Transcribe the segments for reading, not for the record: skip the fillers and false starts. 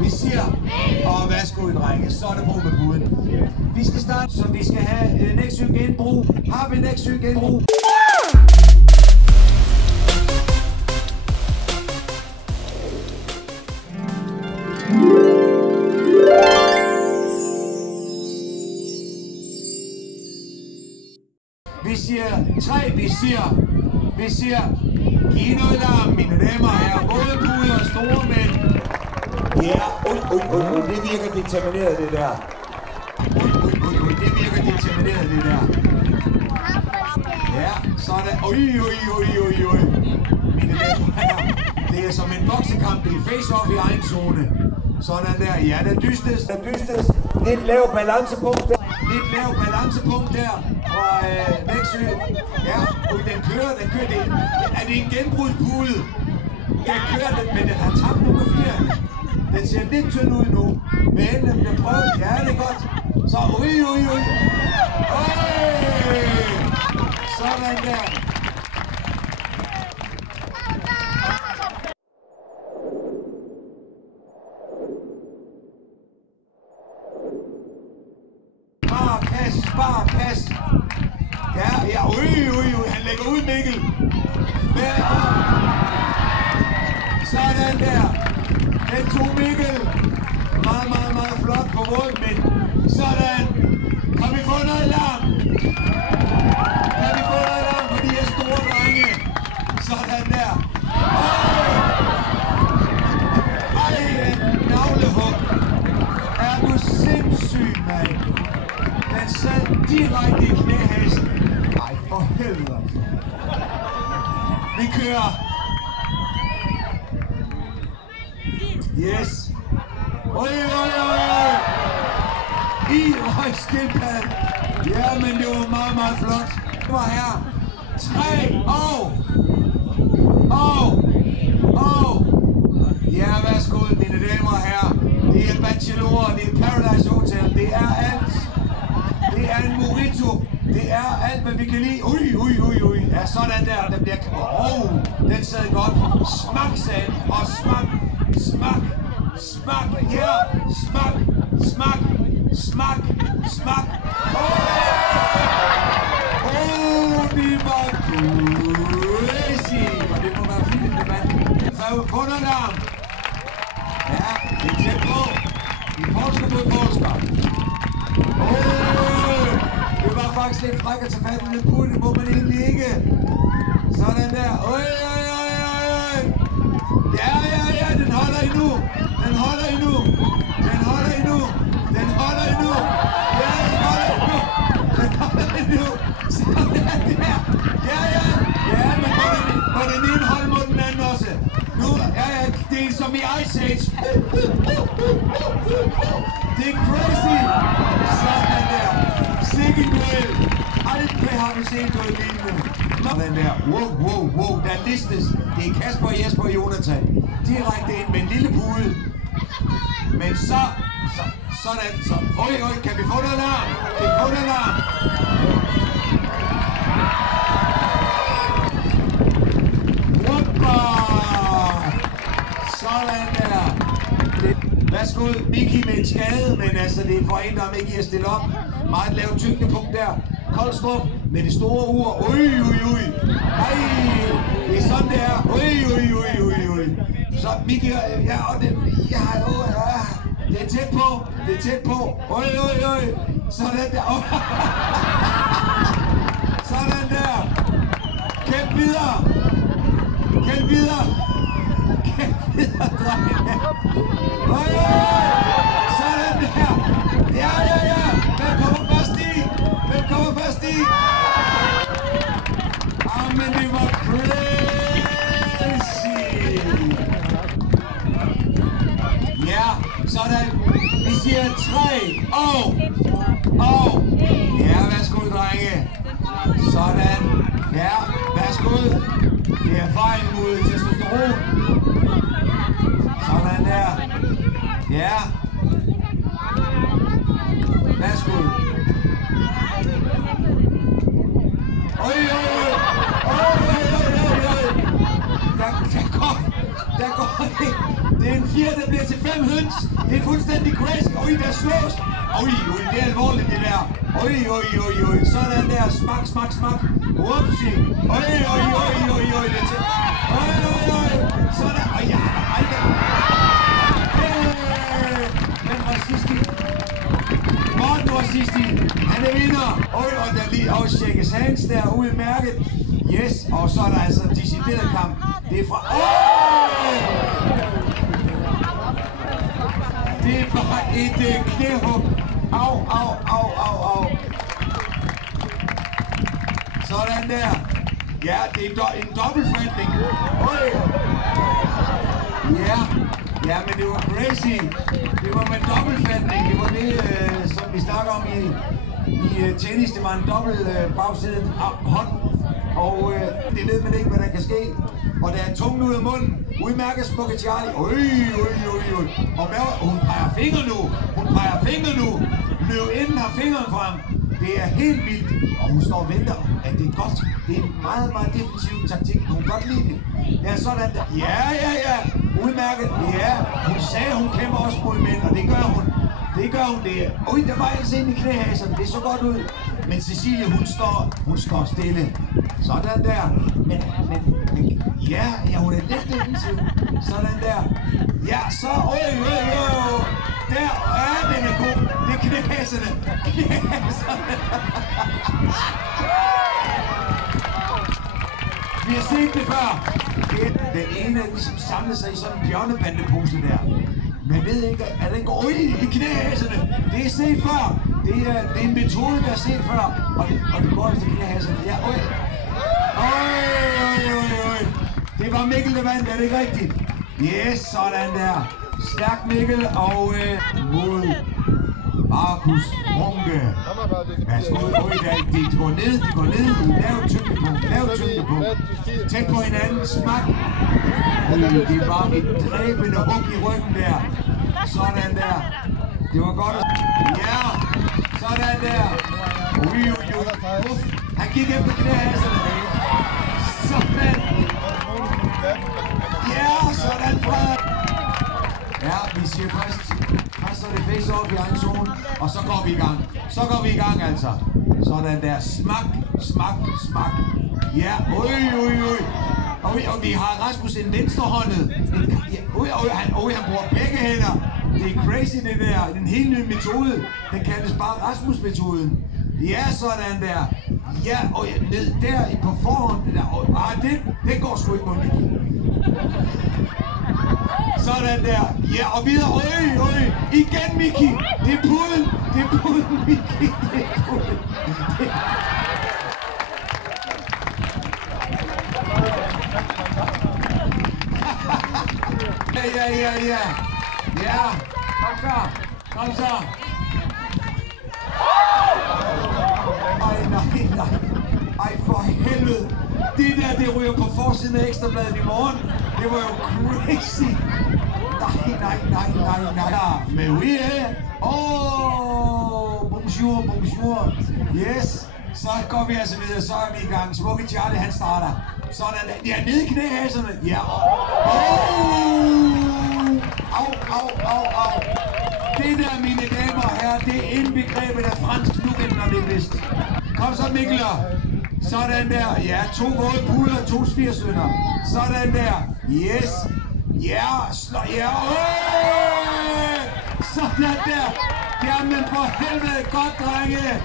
Vi siger, og værsgo, drenge, så er det på med buden. Vi skal starte, så vi skal have Nexø genbrug. Har vi Nexø genbrug? Vi siger 3, vi siger, giv noget larm, mine damer og herrer, både puder og store mænd. Ja, det virker determineret, det der. Det virker determineret, det der. Ja, sådan. Mine damer og herrer, det er som en boksekamp, det er face-off i egen zone. Sådan der, ja, der dystes. Lidt lav balancepunkt der. Fra Nexø. Ja, den kører det. Er det en genbrugspude? Den kører den, men den har tabt nummer 4. Den ser lidt tynd ud nu. Men den bliver prøvet. Ja, det er godt. Så, sådan der. Bare pas. Ja, han lægger ud, Mikkel. Sådan der. Den tog Mikkel. Meget flot på ryggen, men sådan. Kan vi få noget larm? For de her store drenge? Sådan der. En navlehug. Er du sindssyg, mand? Den sad direkte i knæhesten. Ej, for helvede. Vi kører. Yes. I røg skildpadden. Ja, men det var meget flot. Det var her. 3 og. Ja, værsgo, mine damer og herrer. Det er Bachelor, det er Paradise Hotel, det er alt. Det er en burrito. Det er alt, hvad vi kan lide. Ja, sådan der. Den bliver... den sad godt. Smak, sagde den. Og smak. Ja, smak. Det var crazy. Og det må være fint, det mand. Så få noget larm. Ja, det er tæt på. I polsker mod polsker. Det var faktisk lidt fræk at tage fat i den pude, det må man egentlig ikke. Sådan der. Ja, den holder endnu. Ja, den holder endnu. Sådan der. Ja, men må den ene holde mod den anden også. Nu, det er som i Ice Age. Det er crazy. Sådan der. Sikke duel. Aldrig har vi set noget lignende. Sådan der. Wow. Der listes. Det er Kasper, Jesper og Jonathan. Direkte ind med en lille pude. Men sådan så. Kan vi få noget larm? Sådan der. Værsgo, Miki med en skade, men altså det er for en, der ikke giver stille op. Meget lavt tyngdepunkt der. Koldstrup med det store ur. Ej, det er sådan der. Så Miki, det er tæt på. Sådan der. Sådan der. Kæmp videre, drenge. Sådan der. Ja. Hvem kommer først i? Men det var crazy. Ja, sådan. Vi siger 3 og. Ja, værsgo, drenge. Sådan. Ja, værsgo. Det er fejl mod testosteron. Sådan der. Ja. Værsgo. Der går det Det er en fjerde, der bliver til 5 høns. Det er fuldstændig crazy. Oj, der slås. Oj, det er alvorligt det der. Oj. Sådan der. Smak. Upsi. Oj. Det er til. Oj. Sådan. Oj, ja, aldrig. Hvem var sidst i? Morten var sidst i. Han er vinder. Oj, og der lige afsjekkes hands der udmærket. Yes, og så er der altså en decideret kamp. Det er fra... Det er bare et knæhug. Au. Sådan der. Ja, det er en dobbeltfældning. Ja, men det var crazy. Det var med dobbeltfældning. Det var det, som vi snakker om i tennis. Det var en dobbelt bagsidet hånd. Og det ved man ikke, hvad der kan ske. Og der er tungen ud af munden. Udmærket smukke Charlie. Oj. Og hun peger fingre nu. Løvinden har fingeren frem. Det er helt vildt. Og hun står og venter. At det er godt. Det er en meget, meget defensiv taktik. Hun kan godt lide det. Ja, sådan der. Ja. Udmærket. Ja. Hun sagde, hun kæmper også mod mænd. Og det gør hun. Det. Oj, der var altså inde i knæhaserne. Det så godt ud. Men Cecilie, hun står stille. Sådan der. Men ja, hun er lidt defensiv. Sådan der. Ja, så. Oj. Der. Ja, den er god. Det er knæhaserne. Vi har set det før. Den ene ligesom samler sig i sådan en bjørnebandepose der. Man ved ikke, at den går i knæhaserne. Det er set før. Det er en metode, der er set før. Og det går efter knæhaserne. Ja, oj. Det var Mikkel, der vandt. Er det ikke rigtigt? Yes, sådan der. Stærk Mikkel og mod Markus Runke. Værsgo. De går ned. Lav tyngdepunkt. Tæt på hinanden. Smak. Det var et dræbende hug i ryggen der. Sådan der. Det var godt. Ja. Sådan der. Ui. Han gik efter knæhaserne. Sådan. Ja, sådan fra. Ja, vi siger først så er det face-off i egen zone, og så går vi i gang. Altså. Sådan der. Smak. Ja, og vi har Rasmus en venstrehåndet. Han bruger begge hænder. Det er crazy det der. Det er en helt ny metode. Den kaldes bare Rasmus-metoden. Ja, sådan der. Ja, og ned der på forhånd. Det går sgu ikke på Miki. Sådan der. Ja, og videre. Øj. Igen, Miki. Det er puden, Miki. Ja. Kom så. Ej, for helvede. Det ryger på forsiden af Ekstrabladet i morgen. Det var jo crazy. Nej. Men oui, bonjour. Yes. Så går vi altså videre, så er vi i gang. Smukke Charlie, han starter. Sådan der. Ja, ned i knæhaserne. Ja. Au. Det der, mine damer og herrer, det er indbegrebet af fransk nugen, når det er vist. Kom så, Mikler. Sådan der. Ja, 2 våde puder, 2 svigersønner. Sådan der. Yes. Ja, sådan der. Jamen for helvede, godt, drenge.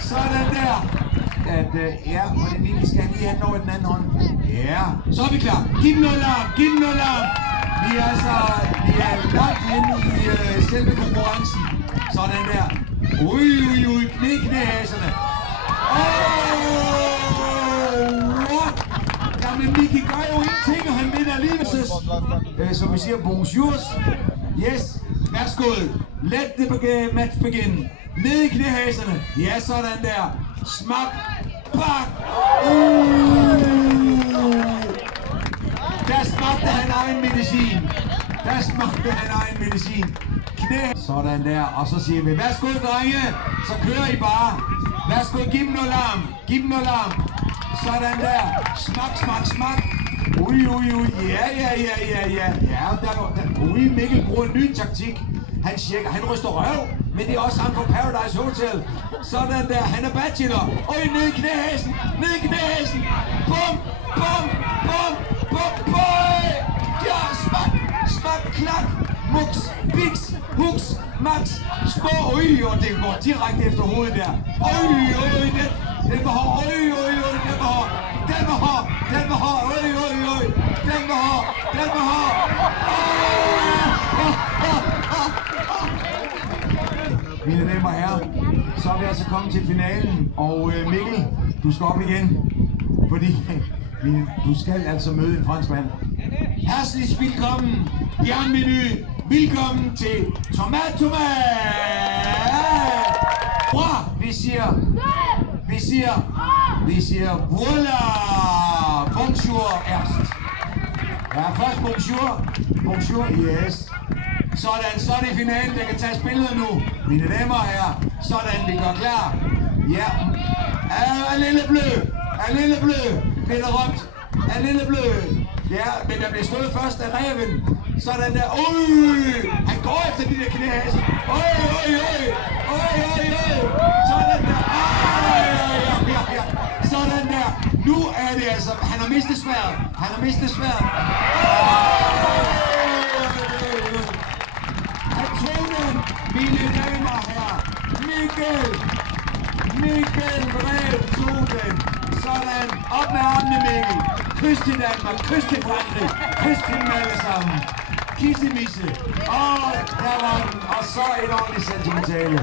Sådan der. Og det Miki skal lige have over i den anden hånd. Ja, så er vi klar. Giv dem noget larm. Vi er langt henne i selve konkurrencen. Sådan der. Ui, knæhaserne. Jamen Miki gør jo ingenting, og han vinder alligevel. Som vi siger, bonjour. Yes, værsgo. Let the match begin. Ned i knæhaserne. Ja, sådan der. Smak. Bak. Der smagte han egen medicin. Knæ. Sådan der. Og så siger vi, værsgo drenge. Så kører I bare. Værsgo, giv dem noget larm. Sådan der. Smak. Ui. Ja. Ui, Mikkel bruger en ny taktik. Han ryster røv, men det er også ham fra Paradise Hotel. Sådan der, han er bachelor. Øj, ned i knæhæsen. Bum. Ja, smak, klak. Muks, biks, huks, max, små. Øj, og det går direkte efter hovedet der. Øj, den var hård. Den var hård. Mine damer og herrer, så er vi altså kommet til finalen, og Mikkel, du skal op igen, fordi du skal altså møde en franskmand. Herzlich willkommen, bienvenue, velkommen til Tomat. Vi siger voilà, bonjour erst. Ja, først bonjour, yes. Sådan, så er det finalen, der kan tage billeder nu. Mine damer og herrer, sådan, vi gør klar. Ja, er lille blø, bliver der råbt. Er lille blø. Ja, men der bliver slået først af ræven. Sådan der, han går efter de der knæhæse. Sådan der, ja. Sådan der, nu er det altså, han har mistet sværet. Han tog den, mine damer og herrer. Mikkel Rev tog den. Sådan, op med armene, Mikkel. Kys til Danmark, kys til Frankrig, kys til dem alle sammen. Kissemisse. Der var den, og så et ordentligt sentimentale.